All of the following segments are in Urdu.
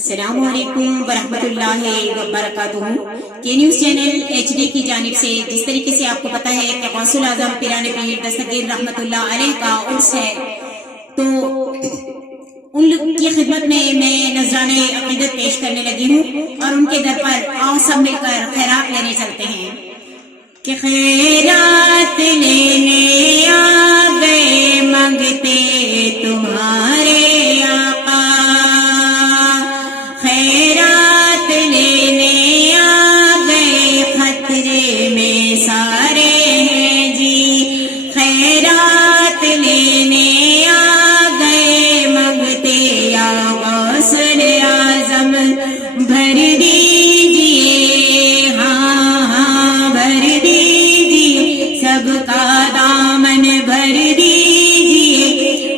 السلام علیکم ورحمۃ اللہ وبرکاتہ۔ کے نیوز چینل ایچ ڈی کی جانب سے جس طریقے سے آپ کو پتہ ہے کہ غوث الاعظم پیران پیر دستگیر رحمۃ اللہ علیہ کا عرس ہے، تو ان کی خدمت میں نذرانہ عقیدت پیش کرنے لگی ہوں اور ان کے در پر آؤ سب مل کر خیرات لینے چلتے ہیں کہ خیرات لینے آ گئے منگتے تمہارے آقا، خیرات لینے آ گئے خطرے میں سارے ہیں جی، خیرات لینے آ گئے منگتے یا غوث اعظم بھر دیجئے، ہاں ہاں بھر دیجئے سب کا دامن بھر دیجئے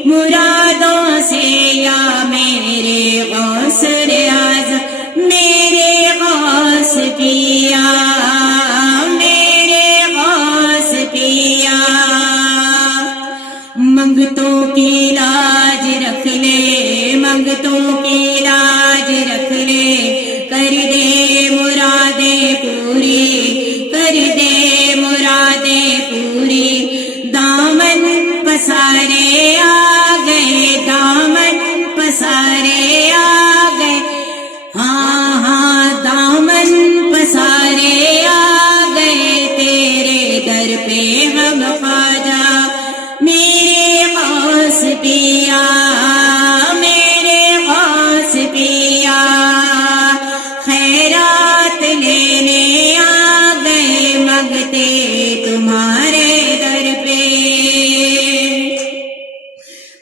مرادوں سے یا میرے غوث اعظم، میرے غوث پیا، میرے غوث پیا، منگتوں کی لاج رکھ لے، منگتوں کی لاج رکھ لے، کر دے مرادیں پوری، کر دے مرادیں پوری، دامن پسارے آ گئے، دامن پسارے آ گئے، ہاں ہاں دامن پسارے آ گئے تیرے در پہ ہم خواجہ میرے غوث پیا، میرے غوث پیا، خیرات لینے آ گئے منگتے تمہارے در پہ،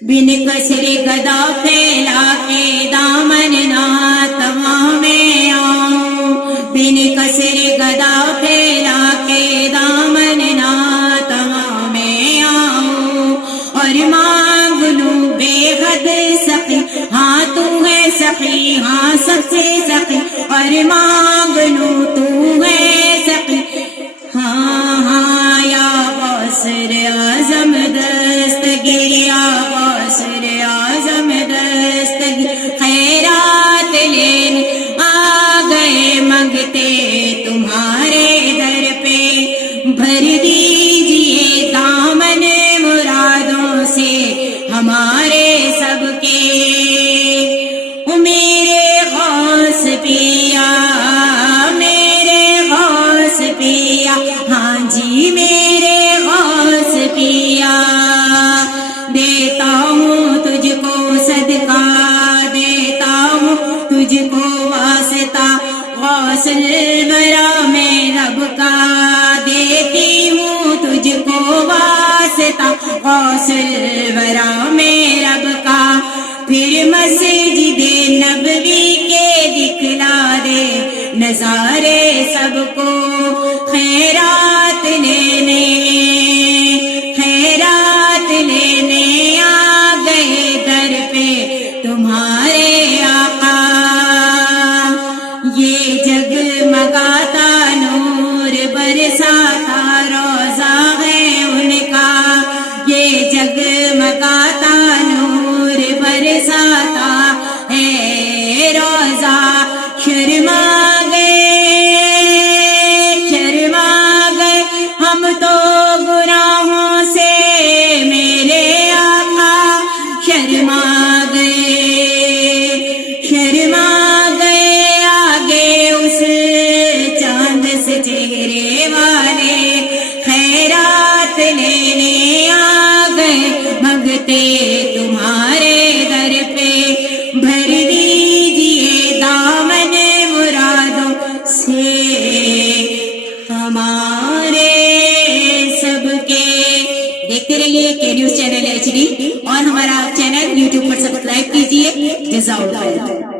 بن کسر گدا پھیلا کے دامن ناتواں میں آؤں، بن کسر گدا پھیلا کے دامن ناتواں میں آؤں، اور مانگ لوں بے حد سخی، ہاں تو ہے سخی، ہاں سب سے سخی، اور مانگ لوں تو ہے سخی، ہاں ہاں یا غوث اعظم دستگیر، یا غوث اعظم دستگیر، خیرات لینے آ گئے منگتے تمہارے در پہ، بھر دیجئے دامن مرادوں سے ہمارے سب کے، او میرے غوث پیا، میرے غوث پیا، ہاں جی میرے غوث پیا، دیتا ہوں تجھ کو صدقہ، دیتا ہوں تجھ کو واسطہ، غوث الورا میں رب کا، دیتی ہوں تجھ کو واسطہ، غوث الورا میں رب کا، پھر مسجد نبوی کے دکھلا دے نظارے سب کو، خیرات لینے، خیرات لینے آ گئے در پہ تمہارے آقا، یہ جگمگاتا نور برساتا روزہ ہے ان کا، یہ جگمگاتا نور برساتا ہے روزہ، شرما گئے ہم تو گناہوں سے میرے آقا، شرما گئے آگے اس چاند سے چہرے والے، خیرات لینے آ گئے منگتے تمہارے در پہ، بھر دیجئے دامن مرادوں سے ہمارے سب کے۔ دیکھتے رہیے کے نیوز چینل ایچ ڈی اور ہمارا چینل یوٹیوب پر سبسکرائب کیجئے۔ جزاک اللہ۔